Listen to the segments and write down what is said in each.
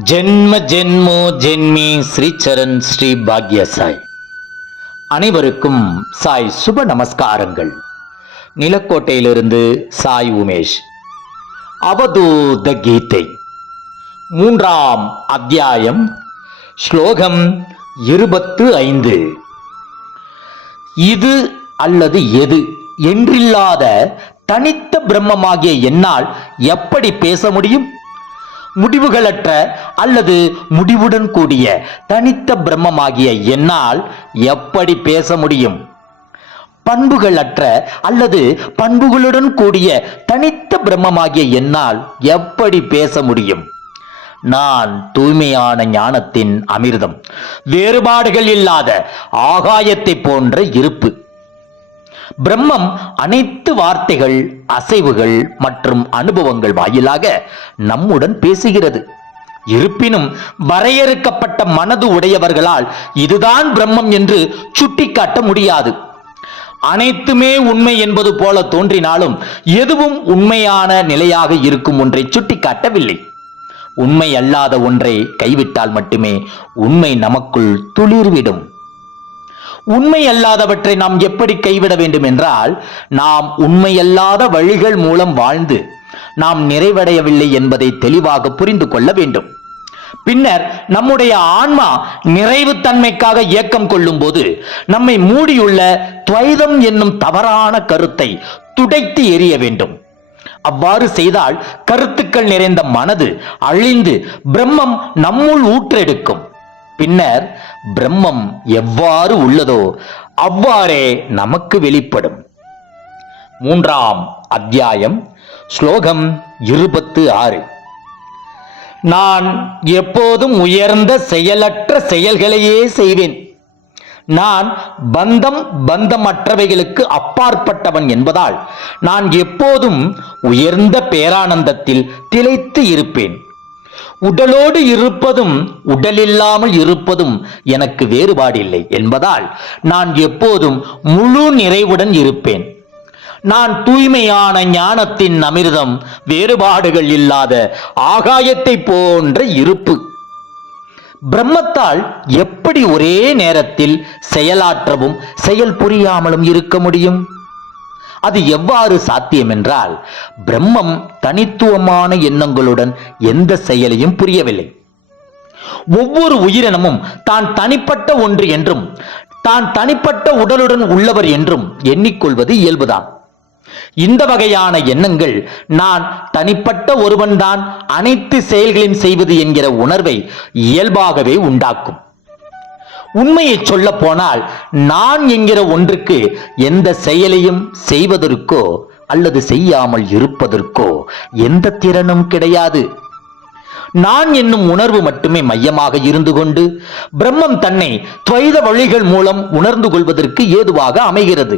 ஜென்ம ஜென்மோ ஜென்மி ஸ்ரீச்சரண் ஸ்ரீ பாக்ய சாய் அனைவருக்கும் சாய் சுப நமஸ்காரங்கள். நிலக்கோட்டையிலிருந்து சாய் உமேஷ். அவதூத கீதை. மூன்றாம் அத்தியாயம். ஸ்லோகம் இருபத்து ஐந்து. இது அல்லது எது என்றில்லாத தனித்த பிரம்மமாகிய என்னால் எப்படி பேச முடியும்? முடிவுகளற்ற அல்லது முடிவுடன் கூடிய தனித்த பிரம்மமாகிய என்னால் எப்படி பேச முடியும்? பண்புகளற்ற அல்லது பண்புகளுடன் கூடிய தனித்த பிரம்மமாகிய என்னால் எப்படி பேச முடியும்? நான் தூய்மையான ஞானத்தின் அமிர்தம் வேறுபாடுகள் இல்லாத ஆகாயத்தை போன்ற இருப்பு பிரம்மம் அனைத்து வார்த்தைகள் அசைவுகள் மற்றும் அனுபவங்கள் வாயிலாக நம்முடன் பேசுகிறது. இருப்பினும் வரையறுக்கப்பட்ட மனது உடையவர்களால் இதுதான் பிரம்மம் என்று சுட்டிக்காட்ட முடியாது. அனைத்துமே உண்மை என்பது போல தோன்றினாலும் எதுவும் உண்மையான நிலையாக இருக்கும் ஒன்றை சுட்டிக்காட்டவில்லை. உண்மை அல்லாத ஒன்றை கைவிட்டால் மட்டுமே உண்மை நமக்குள் துளிர்விடும். உண்மை அல்லாதவற்றை நாம் எப்படி கைவிட வேண்டும் என்றால் நாம் உண்மையல்லாத வழிகள் மூலம் வாழ்ந்து நாம் நிறைவடையவில்லை என்பதை தெளிவாக புரிந்து கொள்ள வேண்டும். பின்னர் நம்முடைய ஆன்மா நிறைவு தன்மைக்காக இயக்கம் கொள்ளும் போது நம்மை மூடியுள்ள துவைதம் என்னும் தவறான கருத்தை துடைத்து எறிய வேண்டும். அவ்வாறு செய்தால் கருத்துக்கள் நிறைந்த மனது அழிந்து பிரம்மம் நம்முள் ஊற்றெடுக்கும். பின்னர் பிரம்மம் எவ்வாறு உள்ளதோ அவ்வாறே நமக்கு வெளிப்படும். மூன்றாம் அத்தியாயம் ஸ்லோகம் இருபத்து ஆறு. நான் எப்போதும் உயர்ந்த செயலற்ற செயல்களையே செய்வேன். நான் பந்தம் பந்தமற்றவைகளுக்கு அப்பாற்பட்டவன் என்பதால் நான் எப்போதும் உயர்ந்த பேரானந்தத்தில் திளைத்து இருப்பேன். உடலோடு இருப்பதும் உடலில்லாமல் இருப்பதும் எனக்கு வேறுபாடில்லை என்பதால் நான் எப்போதும் முழு நிறைவுடன் இருப்பேன். நான் தூய்மையான ஞானத்தின் அமிர்தம் வேறுபாடுகள் இல்லாத ஆகாயத்தை போன்ற இருப்பு. பிரம்மத்தால் எப்படி ஒரே நேரத்தில் செயலாற்றவும் செயல் புரியாமலும் இருக்க முடியும்? அது எவ்வாறு சாத்தியம் என்றால் பிரம்மம் தனித்துவமான எண்ணங்களுடன் எந்த செயலையும் புரியவில்லை. ஒவ்வொரு உயிரினமும் தான் தனிப்பட்ட ஒன்று என்றும் தான் தனிப்பட்ட உடலுடன் உள்ளவர் என்றும் எண்ணிக்கொள்வது இயல்புதான். இந்த வகையான எண்ணங்கள் நான் தனிப்பட்ட ஒருவன்தான் அனைத்து செயல்களையும் செய்வது என்கிற உணர்வை இயல்பாகவே உண்டாக்கும். உண்மையை சொல்ல போனால் நான் என்கிற ஒன்றுக்கு எந்த செயலையும் செய்வதற்கோ அல்லது செய்யாமல் இருப்பதற்கோ எந்த திறனும் கிடையாது. நான் என்னும் உணர்வு மட்டுமே மையமாக இருந்து கொண்டு பிரம்மம் தன்னை துவைத வழிகள் மூலம் உணர்ந்து கொள்வதற்கு ஏதுவாக அமைகிறது.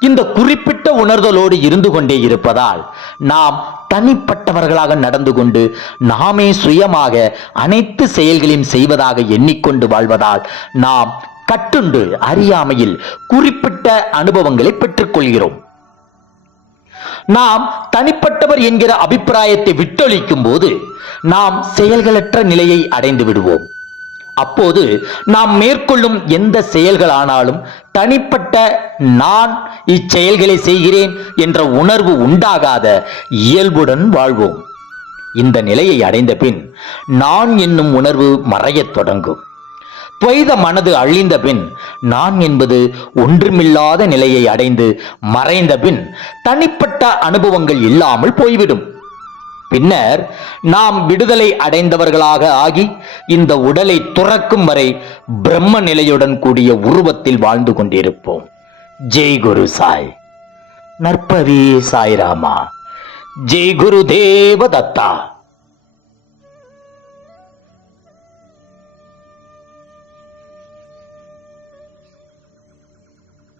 இந்த குறிப்பிட்ட உணர்தலோடு இருந்து கொண்டே இருப்பதால் நாம் தனிப்பட்டவர்களாக நடந்து கொண்டு நாமே சுயமாக அனைத்து செயல்களையும் செய்வதாக எண்ணிக்கொண்டு வாழ்வதால் நாம் கட்டுண்டு அறியாமையில் குறிப்பிட்ட அனுபவங்களை பெற்றுக்கொள்கிறோம். நாம் தனிப்பட்டவர் என்கிற அபிப்பிராயத்தை விட்டொழிக்கும் போது நாம் செயல்களற்ற நிலையை அடைந்து விடுவோம். அப்போது நாம் மேற்கொள்ளும் எந்த செயல்களானாலும் தனிப்பட்ட நான் இச்செயல்களை செய்கிறேன் என்ற உணர்வு உண்டாகாத இயல்புடன் வாழ்வோம். இந்த நிலையை அடைந்த பின் நான் என்னும் உணர்வு மறையத் தொடங்கும். துவைத மனது அழிந்த பின் நான் என்பது ஒன்றுமில்லாத நிலையை அடைந்து மறைந்த பின் தனிப்பட்ட அனுபவங்கள் இல்லாமல் போய்விடும். பின்னர் நாம் விடுதலை அடைந்தவர்களாக ஆகி இந்த உடலை துறக்கும் வரை பிரம்ம நிலையுடன் கூடிய உருவத்தில் வாழ்ந்து கொண்டிருப்போம். ஜெய் குரு சாய். நற்பவி சாய்ராமா. ஜெய் குரு தேவதத்தா.